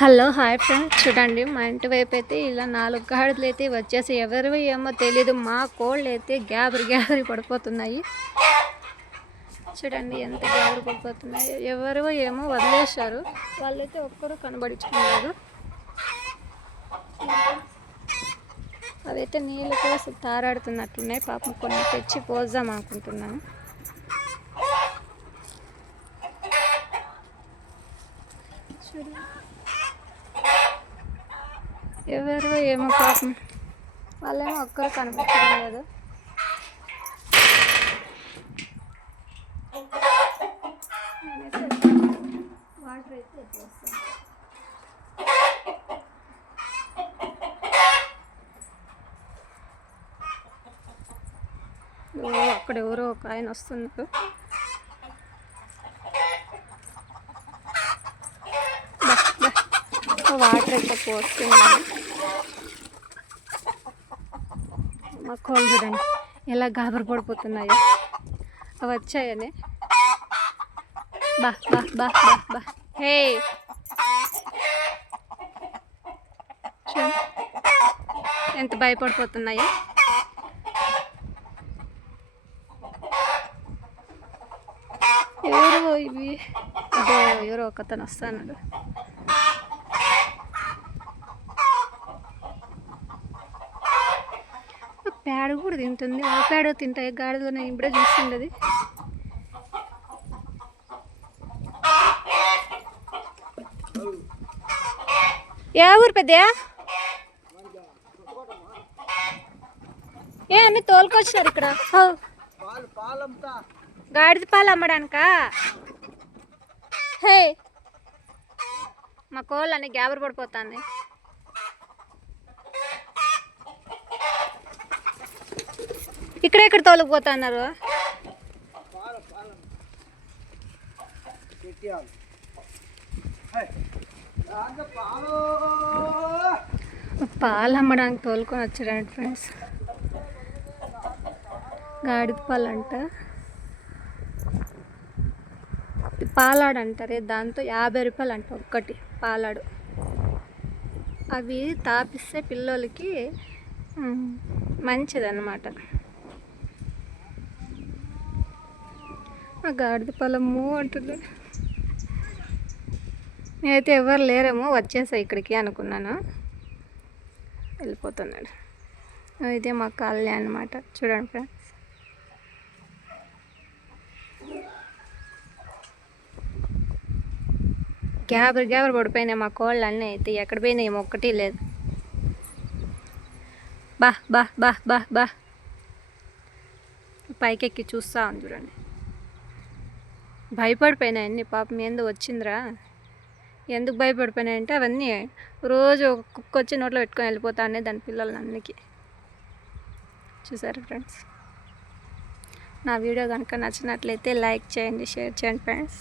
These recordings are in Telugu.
హలో హాయ్ ఫ్రెండ్స్, చూడండి మా ఇంటి వైపు అయితే ఇలా 4 గాడిదలు అయితే వచ్చేసి ఎవరివి ఏమో తెలీదు. మా కోళ్ళు అయితే గ్యాబరి పడిపోతున్నాయి. చూడండి ఎంత గ్యాబరి పడిపోతున్నాయి. ఎవరివో ఏమో వదిలేశారు, వాళ్ళైతే ఒక్కరు కనబడించుకున్నారు. అవైతే నీళ్ళు కోసం తారాడుతున్నట్లున్నాయి. పాపం కొన్ని తెచ్చి పోద్దాం అనుకుంటున్నాను. చూడండి ఎవరు ఏమో పాపం, వాళ్ళేమో ఒక్కరు కనిపించడం లేదు. వాటర్ అయితే వచ్చేస్తాను. అక్కడ ఎవరో ఒక ఆయన వస్తున్నారు. వాటర్ అయితే పోస్తున్నాను. మా కోళ్ళు చూడండి ఎలా గాబరు పడిపోతున్నాయో. అవి వచ్చాయని బా బా బా బా బా హే ఎంత భయపడిపోతున్నాయో. ఎవరో ఇవి, ఎవరో ఒకతను వస్తాడు. పేడ కూడా తింటుంది. ఆ పేడ తింటాయి గాడిలో, నేను ఇప్పుడే చూస్తుండది. ఏ ఊరు పెద్ద? ఏ అన్నీ తోలుకొచ్చినారు ఇక్కడ. గాడిద పాలు అమ్మడానికా? హే మా కోళ్ళు అన్నీ గ్యాబర్ పడిపోతాయి. ఇక్కడ తోలుకుపోతున్నారు. పాలు అమ్మడానికి తోలుకొని వచ్చారంట ఫ్రెండ్స్. గాడిద పాలు అంట, పాలాడు అంటారే, దాంతో 50 రూపాయలు అంట ఒక్కటి పాలాడు. అవి తాపిస్తే పిల్లలకి మంచిదన్నమాట. ఆ గాడిద పొలము అంటుంది. నేనైతే ఎవరు లేరేమో వచ్చేసా ఇక్కడికి అనుకున్నాను. వెళ్ళిపోతున్నాడు. ఇదే మా కాలనీ అన్నమాట. చూడండి ఫ్రెండ్స్, గ్యాబర్ పడిపోయినాయి మా కోళ్ళు అన్నీ. అయితే ఎక్కడ పోయినాయి ఒక్కటి లేదు. బా బా బా బా బా పైకెక్కి చూస్తా ఉంది చూడండి. భయపడిపోయినాయి అన్నీ. పాపం ఎందుకు వచ్చిందిరా, ఎందుకు భయపడిపోయినాయంటే అవన్నీ రోజు ఒక కుక్క వచ్చి నోట్లో పెట్టుకొని వెళ్ళిపోతా అనే దాని పిల్లలు అన్నికి. చూసారు ఫ్రెండ్స్, నా వీడియో కనుక నచ్చినట్లయితే లైక్ చేయండి, షేర్ చేయండి ఫ్రెండ్స్.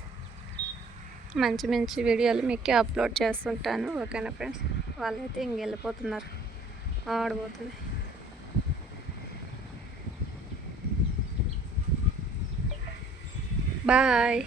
మంచి మంచి వీడియోలు మీకే అప్లోడ్ చేస్తుంటాను. ఓకేనా ఫ్రెండ్స్? వాళ్ళైతే ఇంక వెళ్ళిపోతున్నారు, ఆడిపోతుంది. బాయ్.